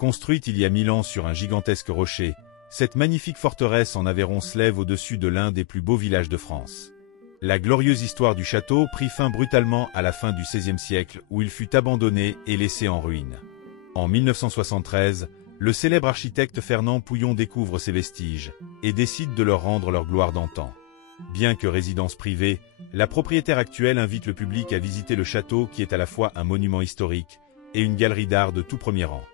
Construite il y a 1000 ans sur un gigantesque rocher, cette magnifique forteresse en Aveyron se lève au-dessus de l'un des plus beaux villages de France. La glorieuse histoire du château prit fin brutalement à la fin du XVIe siècle où il fut abandonné et laissé en ruine. En 1973, le célèbre architecte Fernand Pouillon découvre ces vestiges et décide de leur rendre leur gloire d'antan. Bien que résidence privée, la propriétaire actuelle invite le public à visiter le château qui est à la fois un monument historique et une galerie d'art de tout premier rang.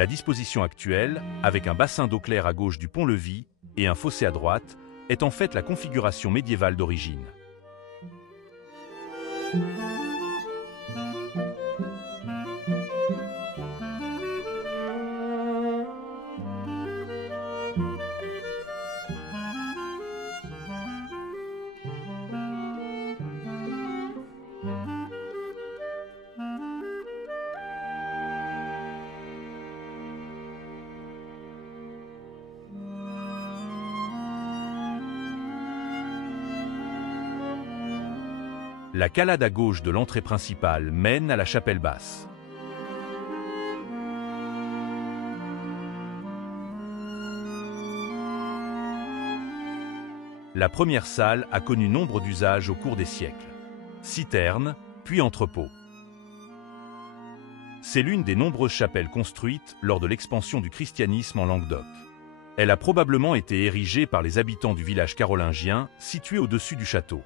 La disposition actuelle, avec un bassin d'eau claire à gauche du pont-levis et un fossé à droite, est en fait la configuration médiévale d'origine. La calade à gauche de l'entrée principale mène à la chapelle basse. La première salle a connu nombre d'usages au cours des siècles. Citerne, puis entrepôt. C'est l'une des nombreuses chapelles construites lors de l'expansion du christianisme en Languedoc. Elle a probablement été érigée par les habitants du village carolingien situé au-dessus du château.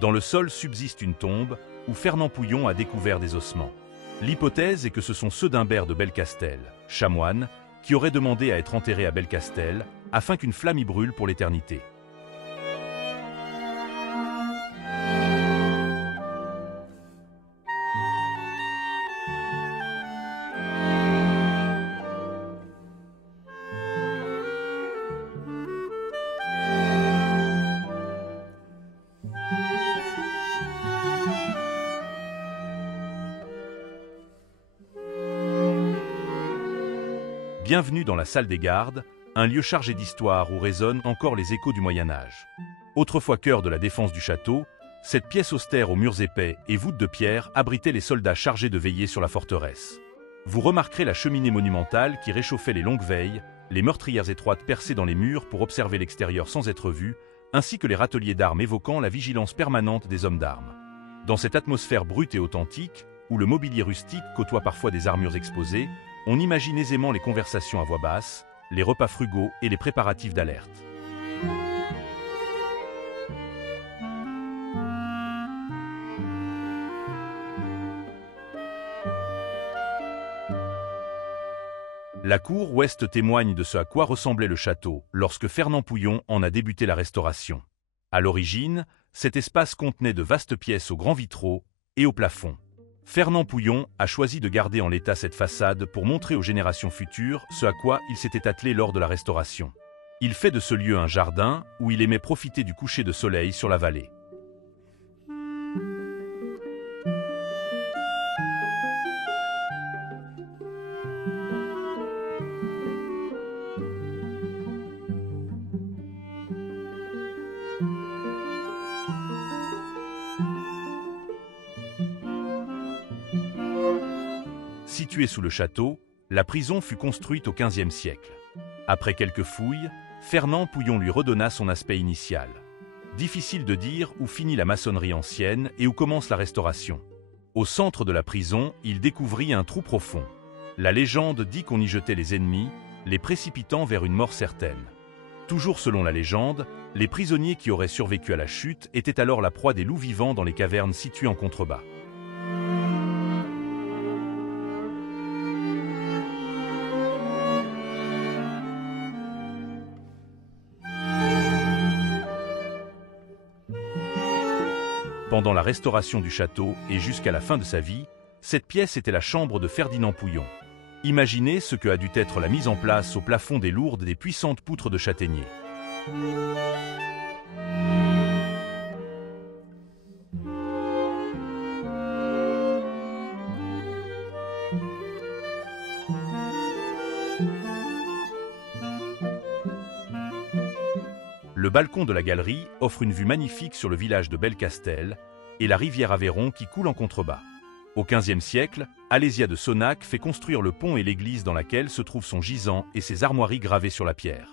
Dans le sol subsiste une tombe où Fernand Pouillon a découvert des ossements. L'hypothèse est que ce sont ceux d'Humbert de Belcastel, chanoine, qui aurait demandé à être enterré à Belcastel afin qu'une flamme y brûle pour l'éternité. Bienvenue dans la salle des gardes, un lieu chargé d'histoire où résonnent encore les échos du Moyen-Âge. Autrefois cœur de la défense du château, cette pièce austère aux murs épais et voûtes de pierre abritait les soldats chargés de veiller sur la forteresse. Vous remarquerez la cheminée monumentale qui réchauffait les longues veilles, les meurtrières étroites percées dans les murs pour observer l'extérieur sans être vues, ainsi que les râteliers d'armes évoquant la vigilance permanente des hommes d'armes. Dans cette atmosphère brute et authentique, où le mobilier rustique côtoie parfois des armures exposées, on imagine aisément les conversations à voix basse, les repas frugaux et les préparatifs d'alerte. La cour ouest témoigne de ce à quoi ressemblait le château lorsque Fernand Pouillon en a débuté la restauration. À l'origine, cet espace contenait de vastes pièces aux grands vitraux et au plafond. Fernand Pouillon a choisi de garder en l'état cette façade pour montrer aux générations futures ce à quoi il s'était attelé lors de la restauration. Il fait de ce lieu un jardin où il aimait profiter du coucher de soleil sur la vallée. Située sous le château, la prison fut construite au XVe siècle. Après quelques fouilles, Fernand Pouillon lui redonna son aspect initial. Difficile de dire où finit la maçonnerie ancienne et où commence la restauration. Au centre de la prison, il découvrit un trou profond. La légende dit qu'on y jetait les ennemis, les précipitant vers une mort certaine. Toujours selon la légende, les prisonniers qui auraient survécu à la chute étaient alors la proie des loups vivants dans les cavernes situées en contrebas. Pendant la restauration du château et jusqu'à la fin de sa vie, cette pièce était la chambre de Ferdinand Pouillon. Imaginez ce que a dû être la mise en place au plafond des lourdes et puissantes poutres de châtaignier. Le balcon de la galerie offre une vue magnifique sur le village de Belcastel et la rivière Aveyron qui coule en contrebas. Au XVe siècle, Alésia de Sonnac fait construire le pont et l'église dans laquelle se trouve son gisant et ses armoiries gravées sur la pierre.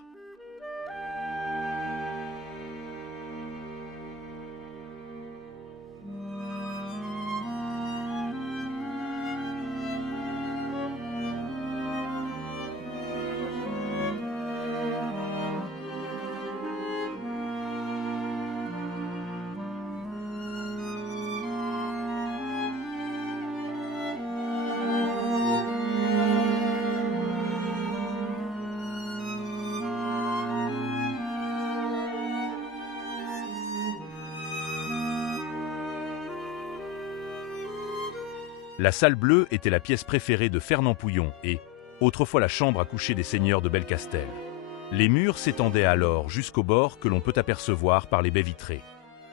La salle bleue était la pièce préférée de Fernand Pouillon et, autrefois la chambre à coucher des seigneurs de Belcastel. Les murs s'étendaient alors jusqu'au bord que l'on peut apercevoir par les baies vitrées.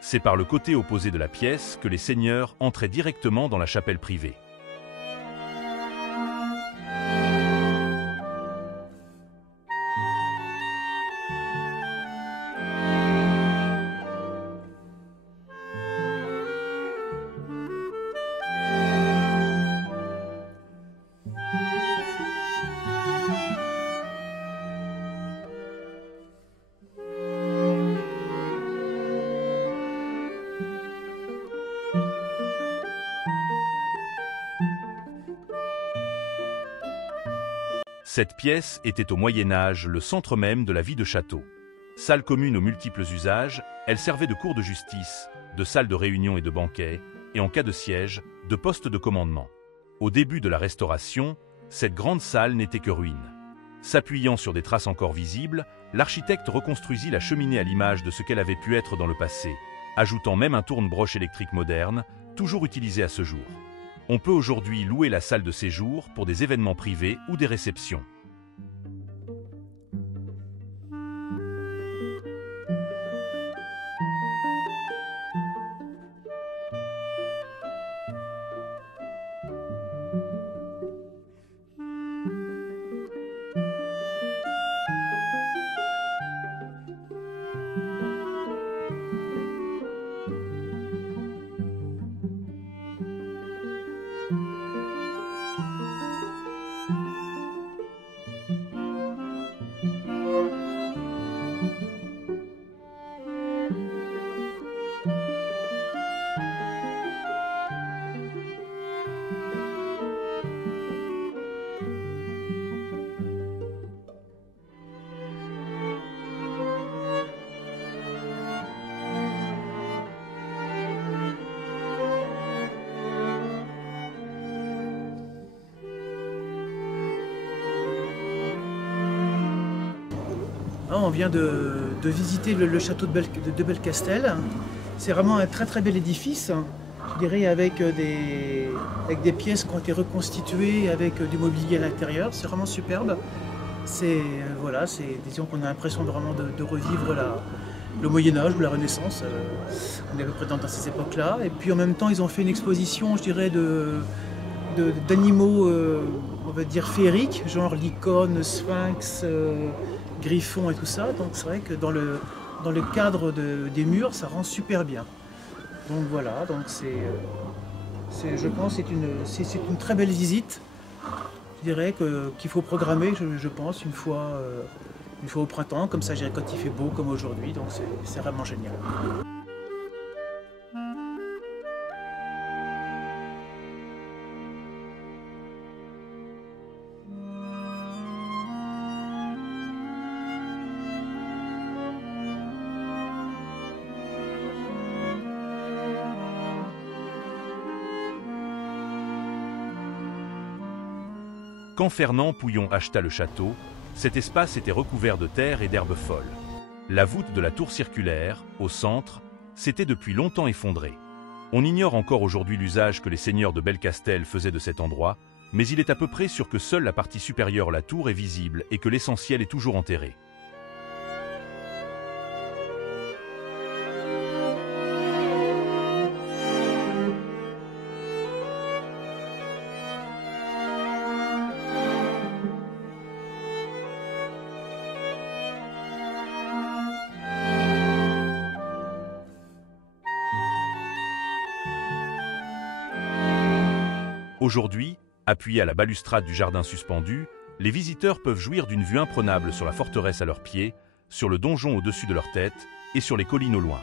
C'est par le côté opposé de la pièce que les seigneurs entraient directement dans la chapelle privée. Cette pièce était au Moyen-Âge le centre même de la vie de château. Salle commune aux multiples usages, elle servait de cour de justice, de salle de réunion et de banquet, et en cas de siège, de poste de commandement. Au début de la Restauration, cette grande salle n'était que ruine. S'appuyant sur des traces encore visibles, l'architecte reconstruisit la cheminée à l'image de ce qu'elle avait pu être dans le passé, ajoutant même un tourne-broche électrique moderne, toujours utilisé à ce jour. On peut aujourd'hui louer la salle de séjour pour des événements privés ou des réceptions. On vient de visiter le château de Belcastel. C'est vraiment un très bel édifice, je dirais, avec des pièces qui ont été reconstituées, avec du mobilier à l'intérieur. C'est vraiment superbe. Voilà, disons qu'on a l'impression vraiment de revivre le Moyen-Âge ou la Renaissance. On est à peu près dans ces époques-là. Et puis en même temps, ils ont fait une exposition, je dirais, d'animaux, on va dire, féeriques, genre licorne, sphinx, griffon et tout ça, donc c'est vrai que dans le cadre des murs, ça rend super bien. Donc voilà, donc je pense que c'est une très belle visite. Je dirais qu'il faut programmer, je pense, une fois au printemps, comme ça, quand il fait beau comme aujourd'hui, donc c'est vraiment génial. Quand Fernand Pouillon acheta le château, cet espace était recouvert de terre et d'herbes folles. La voûte de la tour circulaire, au centre, s'était depuis longtemps effondrée. On ignore encore aujourd'hui l'usage que les seigneurs de Belcastel faisaient de cet endroit, mais il est à peu près sûr que seule la partie supérieure de la tour est visible et que l'essentiel est toujours enterré. Aujourd'hui, appuyés à la balustrade du jardin suspendu, les visiteurs peuvent jouir d'une vue imprenable sur la forteresse à leurs pieds, sur le donjon au-dessus de leur tête et sur les collines au loin.